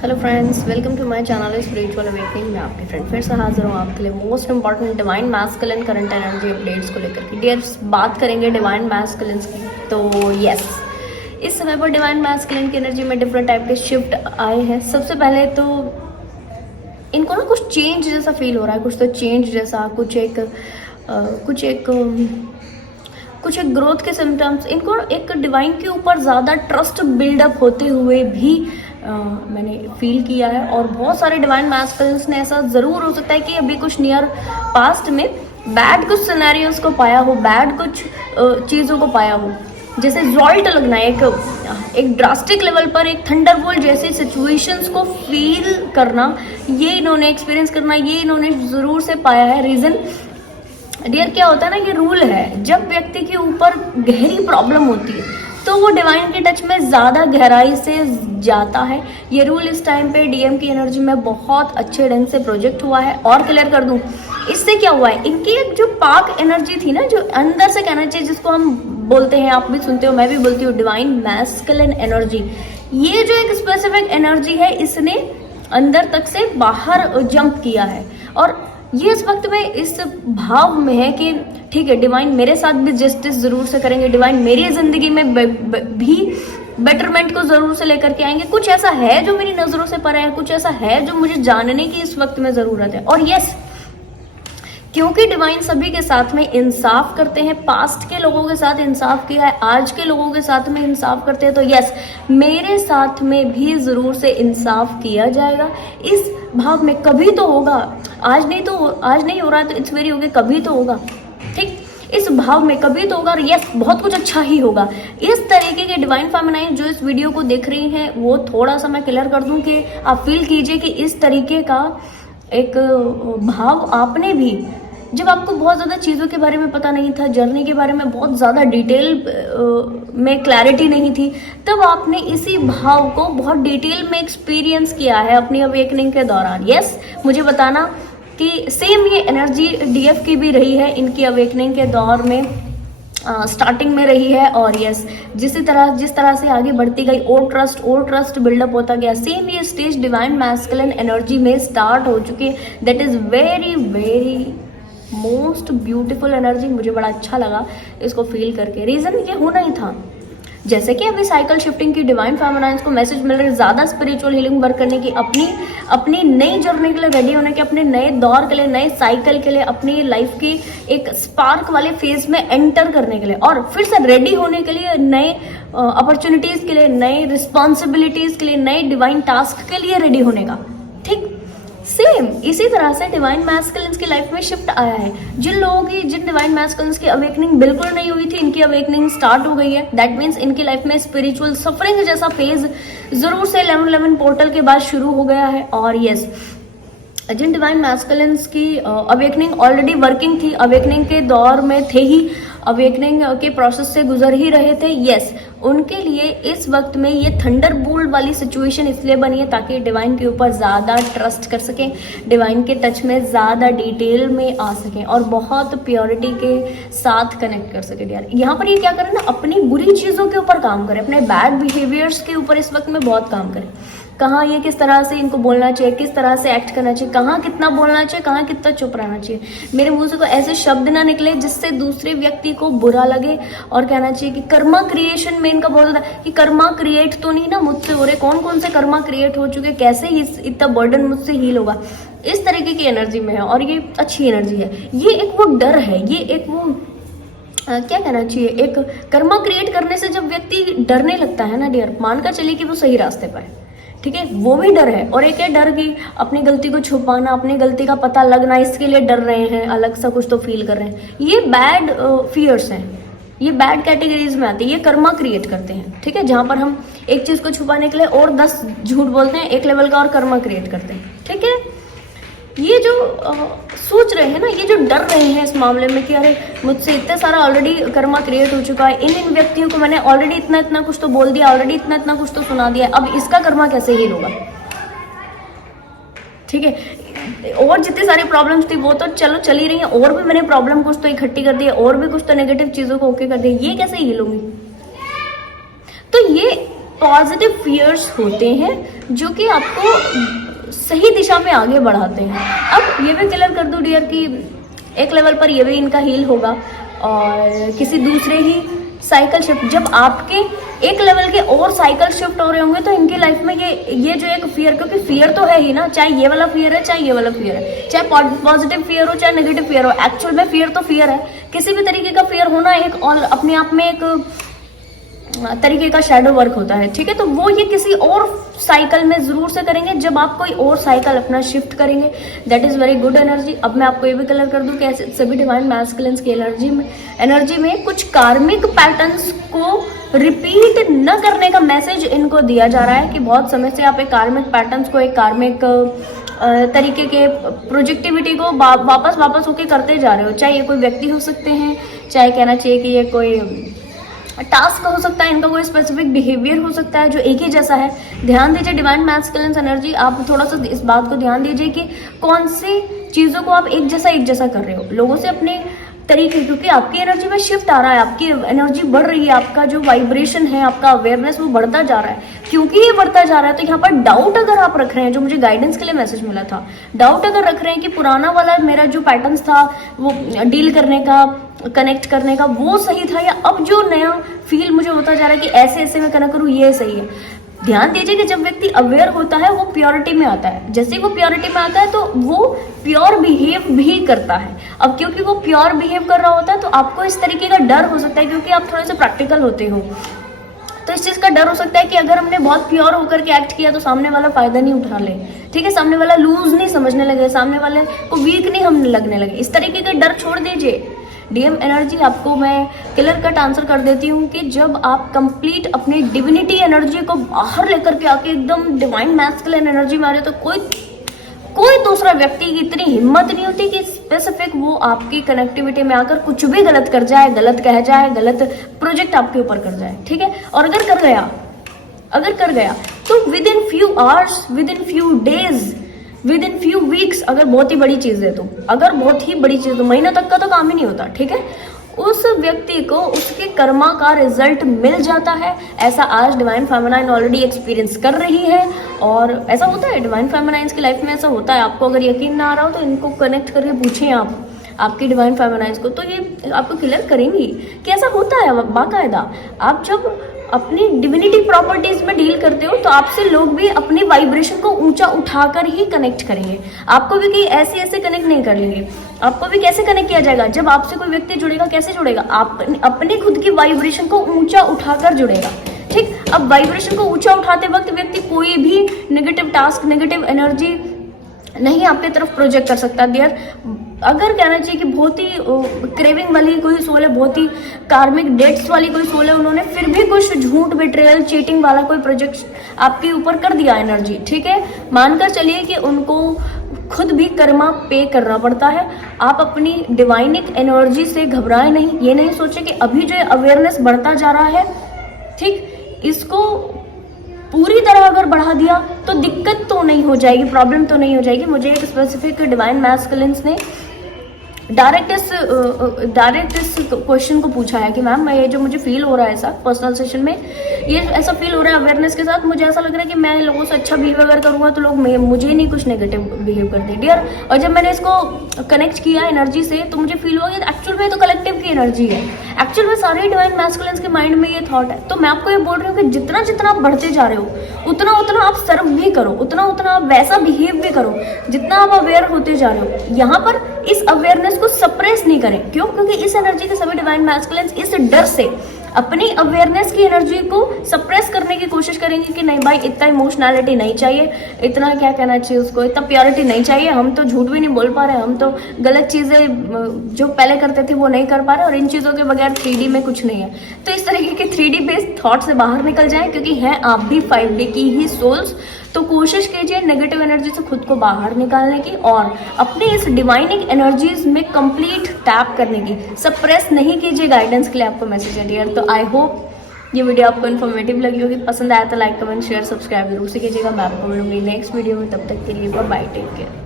Hello friends, welcome to my channel spiritual awakening. मैं आपकी friend फिर से हाजिर हूँ आपके लिए most important divine masculine current energy updates को लेकर के। डियर्स, बात करेंगे डिवाइन मैस्कुलिन की। तो यस, इस समय पर डिवाइन मैस्कुलिन की एनर्जी में डिफरेंट टाइप के शिफ्ट आए हैं। सबसे पहले तो इनको ना कुछ चेंज जैसा फील हो रहा है, कुछ तो चेंज जैसा, कुछ एक ग्रोथ के सिम्टम्स। इनको एक डिवाइन के ऊपर ज़्यादा ट्रस्ट बिल्डअप होते हुए भी मैंने फील किया है। और बहुत सारे डिवाइन मैस्कुलिन्स ने ऐसा ज़रूर हो सकता है कि अभी कुछ नियर पास्ट में बैड कुछ सिनेरियोस को पाया हो, बैड कुछ चीज़ों को पाया हो, जैसे जॉल्ट लगना, एक ड्रास्टिक लेवल पर एक थंडरबोल्ट जैसी सिचुएशंस को फील करना, ये इन्होंने एक्सपीरियंस करना, ये इन्होंने ज़रूर से पाया है। रीज़न डियर क्या होता है ना, ये रूल है, जब व्यक्ति के ऊपर गहरी प्रॉब्लम होती है तो वो डिवाइन के टच में ज़्यादा गहराई से जाता है। ये रूल इस टाइम पे डीएम की एनर्जी में बहुत अच्छे ढंग से प्रोजेक्ट हुआ है। और क्लियर कर दूं, इससे क्या हुआ है, इनकी एक जो पाक एनर्जी थी ना, जो अंदर से एनर्जी जिसको हम बोलते हैं, आप भी सुनते हो, मैं भी बोलती हूँ, डिवाइन मैस्कुलिन एनर्जी, ये जो एक स्पेसिफिक एनर्जी है, इसने अंदर तक से बाहर जंप किया है। और ये इस वक्त में इस भाव में है कि ठीक है, डिवाइन मेरे साथ भी जस्टिस जरूर से करेंगे, डिवाइन मेरी जिंदगी में भी बेटरमेंट को जरूर से लेकर के आएंगे। कुछ ऐसा है जो मेरी नजरों से परे है, कुछ ऐसा है जो मुझे जानने की इस वक्त में जरूरत है। और यस, क्योंकि डिवाइन सभी के साथ में इंसाफ करते हैं, पास्ट के लोगों के साथ इंसाफ किया है, आज के लोगों के साथ में इंसाफ करते हैं, तो यस, मेरे साथ में भी जरूर से इंसाफ किया जाएगा। इस भाव में कभी तो होगा, आज नहीं हो रहा है तो इट्स वेरी होगा, कभी तो होगा, ठीक, इस भाव में कभी तो होगा। और यस, बहुत कुछ अच्छा ही होगा। इस तरीके के डिवाइन फेमिनाइन जो इस वीडियो को देख रही हैं, वो थोड़ा सा मैं क्लियर कर दूं कि आप फील कीजिए कि इस तरीके का एक भाव आपने भी, जब आपको बहुत ज़्यादा चीज़ों के बारे में पता नहीं था, जर्नी के बारे में बहुत ज़्यादा डिटेल में क्लैरिटी नहीं थी, तब आपने इसी भाव को बहुत डिटेल में एक्सपीरियंस किया है अपनी अवेकनिंग के दौरान। यस, मुझे बताना कि सेम ये एनर्जी डीएफ की भी रही है, इनकी अवेकनिंग के दौर में स्टार्टिंग में रही है। और यस, जिस तरह से आगे बढ़ती गई, और ट्रस्ट बिल्डअप होता गया, सेम ये स्टेज डिवाइन मैस्कुलिन एनर्जी में स्टार्ट हो चुकी है। That is very very most beautiful energy. मुझे बड़ा अच्छा लगा इसको फील करके। रीज़न ये होना ही था, जैसे कि अभी साइकिल शिफ्टिंग की डिवाइन फेमिनाइन्स को मैसेज मिल रहा है ज़्यादा स्पिरिचुअल हीलिंग वर्क करने की, अपनी नई जर्नी के लिए रेडी होने के, अपने नए दौर के लिए, नए साइकिल के लिए, अपनी लाइफ की एक स्पार्क वाले फेज में एंटर करने के लिए, और फिर से रेडी होने के लिए, नए अपॉर्चुनिटीज़ के लिए, नए रिस्पॉन्सिबिलिटीज़ के लिए, नए डिवाइन टास्क के लिए रेडी होने का। ठीक, सेम इसी तरह से डिवाइन मैस्कुलिन्स की लाइफ में शिफ्ट आया है। जिन डिवाइन मैस्कुलिन्स की अवेकनिंग बिल्कुल नहीं हुई थी, इनकी अवेकनिंग स्टार्ट हो गई है। दैट मीन्स इनकी लाइफ में स्पिरिचुअल सफरिंग जैसा फेज जरूर से 1111 पोर्टल के बाद शुरू हो गया है। और यस, जिन डिवाइन मैस्कुलिन्स की अवेकनिंग ऑलरेडी वर्किंग थी, अवेकनिंग के दौर में थे ही, अवेकनिंग के प्रोसेस से गुजर ही रहे थे, यस, उनके लिए इस वक्त में ये थंडरबोल्ट वाली सिचुएशन इसलिए बनी है ताकि डिवाइन के ऊपर ज़्यादा ट्रस्ट कर सकें, डिवाइन के टच में ज़्यादा डिटेल में आ सकें और बहुत प्योरिटी के साथ कनेक्ट कर सकें। यार, यहाँ पर ये क्या करें ना, अपनी बुरी चीज़ों के ऊपर काम करें, अपने बैड बिहेवियर्स के ऊपर इस वक्त में बहुत काम करें। कहाँ ये किस तरह से इनको बोलना चाहिए, किस तरह से एक्ट करना चाहिए, कहाँ कितना बोलना चाहिए, कहाँ कितना चुप रहना चाहिए। मेरे मुंह से तो ऐसे शब्द ना निकले जिससे दूसरे व्यक्ति को बुरा लगे। और कहना चाहिए कि कर्मा क्रिएशन में इनका बहुत ज़्यादा कि कर्मा क्रिएट तो नहीं ना मुझसे हो रहे, कौन से कर्मा क्रिएट हो चुके, कैसे इतना बर्डन मुझसे हील होगा, इस तरीके की एनर्जी में है। और ये अच्छी एनर्जी है, ये एक वो डर है, ये एक वो क्या कहना चाहिए, एक कर्मा क्रिएट करने से जब व्यक्ति डरने लगता है ना डियर, मानकर चलिए कि वो सही रास्ते पर है, ठीक है, वो भी डर है। और एक है डर की अपनी गलती को छुपाना, अपनी गलती का पता लगना, इसके लिए डर रहे हैं, अलग सा कुछ तो फील कर रहे हैं। ये बैड फियर्स हैं, ये बैड कैटेगरीज में आते हैं, ये कर्मा क्रिएट करते हैं, ठीक है, जहाँ पर हम एक चीज़ को छुपाने के लिए और 10 झूठ बोलते हैं, एक लेवल का और कर्मा क्रिएट करते हैं, ठीक है। ये जो सोच रहे हैं ना, ये जो डर रहे हैं इस मामले में कि अरे मुझसे इतना सारा ऑलरेडी कर्मा क्रिएट हो चुका है, इन व्यक्तियों को मैंने ऑलरेडी इतना कुछ तो बोल दिया, ऑलरेडी इतना कुछ तो सुना दिया, अब इसका कर्मा कैसे हील होगा, ठीक है। और जितनी सारी प्रॉब्लम्स थी वो तो चलो चल ही रही हैं, और भी मैंने प्रॉब्लम कुछ तो इकट्ठी कर दी है, और भी कुछ तो नेगेटिव चीज़ों को ओके कर दिया, ये कैसे हील होंगी। तो ये पॉजिटिव फियर्स होते हैं जो कि आपको सही दिशा में आगे बढ़ाते हैं। अब ये भी क्लियर कर दूं डियर कि एक लेवल पर ये भी इनका हील होगा और किसी दूसरे ही साइकिल शिफ्ट, जब आपके एक लेवल के और साइकिल शिफ्ट हो रहे होंगे तो इनकी लाइफ में ये जो एक फियर, क्योंकि फियर तो है ही ना, चाहे ये वाला फियर है चाहे ये वाला फियर है, चाहे पॉजिटिव फियर हो चाहे नेगेटिव फियर हो, एक्चुअल में फियर तो फियर है। किसी भी तरीके का फियर होना एक और अपने आप में एक तरीके का शैडो वर्क होता है, ठीक है। तो वो ये किसी और साइकिल में जरूर से करेंगे जब आप कोई और साइकिल अपना शिफ्ट करेंगे। That is very good energy. अब मैं आपको ये भी क्लियर कर दूं कि ऐसे सभी डिवाइन मैस्कुलिन्स की एनर्जी में कुछ कार्मिक पैटर्न्स को रिपीट न करने का मैसेज इनको दिया जा रहा है कि बहुत समय से आप एक कार्मिक पैटर्न्स को, एक कार्मिक तरीके के प्रोजेक्टिविटी को वापस होके करते जा रहे हो। चाहे ये कोई व्यक्ति हो सकते हैं, चाहे कहना चाहिए कि ये कोई टास्क हो सकता है, इनका कोई स्पेसिफिक बिहेवियर हो सकता है जो एक ही जैसा है। ध्यान दीजिए डिवाइन मैस्कुलिन एनर्जी, आप थोड़ा सा इस बात को ध्यान दीजिए कि कौन सी चीज़ों को आप एक जैसा कर रहे हो लोगों से अपने तरीके, क्योंकि आपकी एनर्जी में शिफ्ट आ रहा है, आपकी एनर्जी बढ़ रही है, आपका जो वाइब्रेशन है, आपका अवेयरनेस वो बढ़ता जा रहा है। क्योंकि ये बढ़ता जा रहा है तो यहाँ पर डाउट अगर आप रख रहे हैं, जो मुझे गाइडेंस के लिए मैसेज मिला था, डाउट अगर रख रहे हैं कि पुराना वाला मेरा जो पैटर्न्स था वो डील करने का, कनेक्ट करने का, वो सही था, या अब जो नया फील मुझे होता जा रहा है कि ऐसे मैं कनेक्ट करूँ ये सही है। ध्यान दीजिए कि जब व्यक्ति अवेयर होता है वो प्योरिटी में आता है। जैसे ही वो प्योरिटी में आता है तो वो प्योर बिहेव भी करता है। अब क्योंकि वो प्योर बिहेव कर रहा होता है तो आपको इस तरीके का डर हो सकता है, क्योंकि आप थोड़े से प्रैक्टिकल होते हो, तो इस चीज़ का डर हो सकता है कि अगर हमने बहुत प्योर होकर के एक्ट किया तो सामने वाला फायदा नहीं उठा ले, ठीक है, सामने वाला लूज नहीं समझने लगे, सामने वाले को वीक नहीं हम लगने लगे। इस तरीके का डर छोड़ दीजिए। डीएम एनर्जी आपको मैं क्लियर कट आंसर कर देती हूँ कि जब आप कंप्लीट अपनी डिविनिटी एनर्जी को बाहर लेकर के आके एकदम डिवाइन मैस्कुलिन एनर्जी में आ रहे हो तो कोई दूसरा व्यक्ति की इतनी हिम्मत नहीं होती कि स्पेसिफिक वो आपकी कनेक्टिविटी में आकर कुछ भी गलत कर जाए, गलत कह जाए, गलत प्रोजेक्ट आपके ऊपर कर जाए, ठीक है। और अगर कर गया तो with in few hours, with in few days, with in few weeks, अगर बहुत ही बड़ी चीज है तो, अगर बहुत ही बड़ी चीज तो महीना तक का तो काम ही नहीं होता, ठीक है। उस व्यक्ति को उसके कर्मा का रिजल्ट मिल जाता है। ऐसा आज डिवाइन फेमिनाइन ऑलरेडी एक्सपीरियंस कर रही है और ऐसा होता है डिवाइन फेमिनाइंस की लाइफ में, ऐसा होता है। आपको अगर यकीन ना आ रहा हो तो इनको कनेक्ट करके पूछिए आप आपकी डिवाइन फेमिनाइंस को, तो ये आपको क्लियर करेंगी कि ऐसा होता है बाकायदा। आप जब अपनी डिविनिटी प्रॉपर्टीज में डील करते हो तो आपसे लोग भी अपनी वाइब्रेशन को ऊंचा उठाकर ही कनेक्ट करेंगे। आपको भी कहीं ऐसे कनेक्ट नहीं कर लेंगे। आपको भी कैसे कनेक्ट किया जाएगा? जब आपसे कोई व्यक्ति जुड़ेगा, कैसे जुड़ेगा? आप अपने खुद की वाइब्रेशन को ऊंचा उठाकर जुड़ेगा, ठीक। अब वाइब्रेशन को ऊंचा उठाते वक्त व्यक्ति कोई भी नेगेटिव टास्क, नेगेटिव एनर्जी नहीं आपकी तरफ प्रोजेक्ट कर सकता। देयर अगर कहना चाहिए कि बहुत ही क्रेविंग वाली कोई सोल है, बहुत ही कार्मिक डेट्स वाली कोई सोल है, उन्होंने फिर भी कुछ झूठ, बिट्रेयल, चीटिंग वाला कोई प्रोजेक्ट आपके ऊपर कर दिया एनर्जी, ठीक है। मानकर चलिए कि उनको खुद भी कर्मा पे करना पड़ता है। आप अपनी डिवाइनिक एनर्जी से घबराए नहीं। ये नहीं सोचे कि अभी जो अवेयरनेस बढ़ता जा रहा है, ठीक, इसको पूरी तरह अगर बढ़ा दिया तो दिक्कत तो नहीं हो जाएगी, प्रॉब्लम तो नहीं हो जाएगी। मुझे एक स्पेसिफिक डिवाइन मैस्कुलिन्स ने डायरेक्ट इस क्वेश्चन को पूछा है कि मैम ये जो मुझे फील हो रहा है ऐसा पर्सनल सेशन में, ये ऐसा फील हो रहा है अवेयरनेस के साथ, मुझे ऐसा लग रहा है कि मैं लोगों से अच्छा बिहेव अगर करूँगा तो लोग मुझे नहीं कुछ नेगेटिव बिहेव करते डियर। और जब मैंने इसको कनेक्ट किया एनर्जी से तो मुझे फील हुआ कि एक्चुअल में तो कलेक्टिव की एनर्जी है, एक्चुअल में सारे डिवाइन मैस्कुलिन्स के माइंड में ये थॉट है। तो मैं आपको ये बोल रही हूँ कि जितना जितना आप बढ़ते जा रहे हो उतना उतना आप सर्व भी करो, उतना उतना आप वैसा बिहेव भी करो जितना आप अवेयर होते जा रहे हो। यहाँ पर इस अवेयरनेस को सप्रेस नहीं करें। क्यों? क्योंकि इस एनर्जी के सभी डिवाइन मैस्कुलिन्स इस डर से अपनी अवेयरनेस की एनर्जी को सप्रेस करने की कोशिश करेंगे कि नहीं भाई इतना इमोशनैलिटी नहीं चाहिए, इतना क्या कहना चाहिए उसको, इतना प्योरिटी नहीं चाहिए, हम तो झूठ भी नहीं बोल पा रहे, हम तो गलत चीज़ें जो पहले करते थे वो नहीं कर पा रहे, और इन चीज़ों के बगैर 3D में कुछ नहीं है। तो इस तरीके के 3D बेस्ड थॉट से बाहर निकल जाएं, क्योंकि हैं आप भी 5D की ही सोल्स। तो कोशिश कीजिए नेगेटिव एनर्जी से खुद को बाहर निकालने की और अपनी इस डिवाइनिक एनर्जीज में कंप्लीट टैप करने की। सप्रेस नहीं कीजिए। गाइडेंस के लिए आपको मैसेज है डियर। तो आई होप ये वीडियो आपको इन्फॉर्मेटिव लगी होगी। पसंद आया तो लाइक, कमेंट, शेयर, सब्सक्राइब जरूर से कीजिएगा। मैं आपको मिलूंगी नेक्स्ट वीडियो में। तब तक के लिए बाय, टेक केयर।